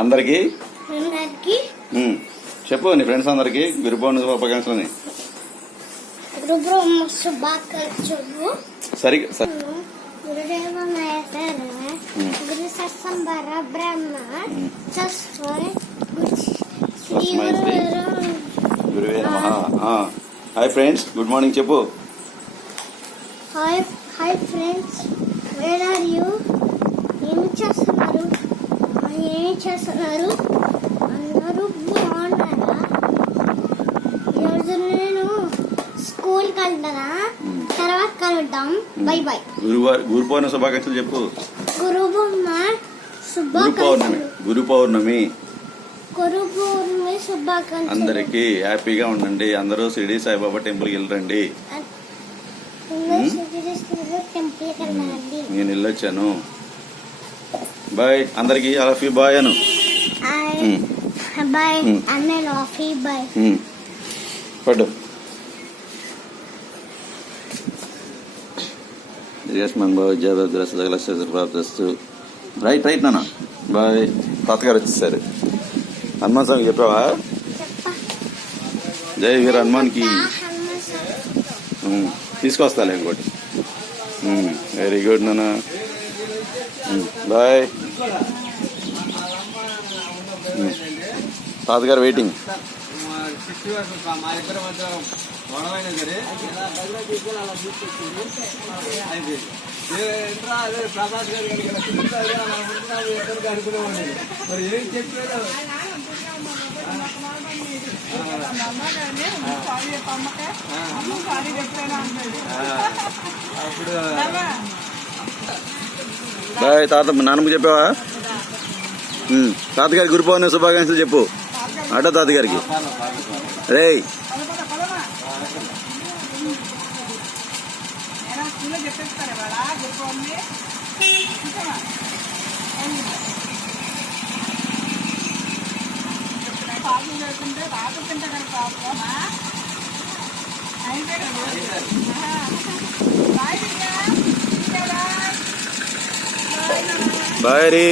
అందరికి చెప్పు నీ ఫ్రెండ్స్ అందరికి గురు పౌర్ణమి శుభాకాంక్షలని. సరిగా హాయ్ ఫ్రెండ్స్, గుడ్ మార్నింగ్ చెప్పు. Hi friends, where are you? ఏమి చేస్తున్నారు? అందరూ బాగున్నారా? ఈరోజు నేను స్కూల్కి వెళ్తానా, తర్వాత కలుద్దాం. By by. గురు పౌర్ణమి శుభాకాంక్షలు చెప్పు. గురు పౌర్ణమి శుభాకాంక్షలు అందరికి. హ్యాపీగా ఉండండి. అందరూ షిరిడి సాయిబాబా టెంపుల్కి వెళ్ళండి. నేను వెళ్ళొచ్చాను. బాయ్ అందరికి. Love you bye Anu. పడ్డు. రైట్ రైట్ నాన్న. బాయ్. తాతగారు వచ్చేసారు. హనుమాన్ స్వామికి చెప్పావా? జై వీర హనుమాన్కి. తీసుకొస్తాలే ఇంకోటి. వెరీ గుడ్ నాన్న. బాయ్. తాతగారు వెయిటింగ్. బాయ్. నాన్నమ్మ చెప్పావా? తాతగారి గురు పౌర్ణమి శుభాకాంక్షలు చెప్పు. అటో తాతగారికి. రేయ్ బాయ్ రీ.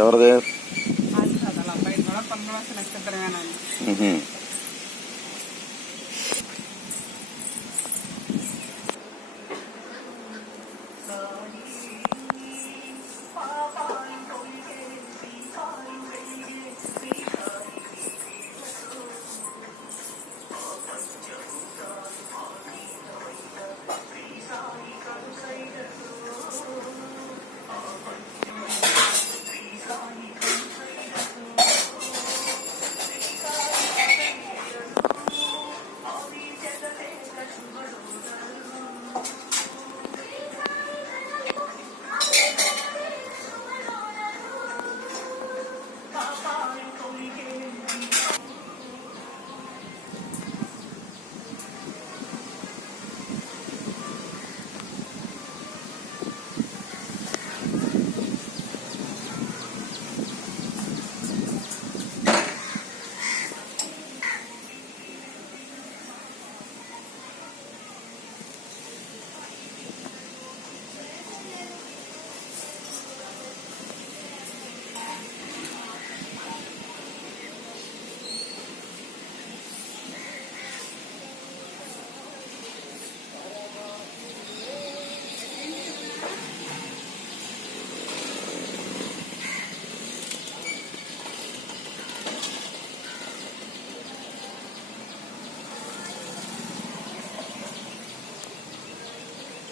ఎవరిదే?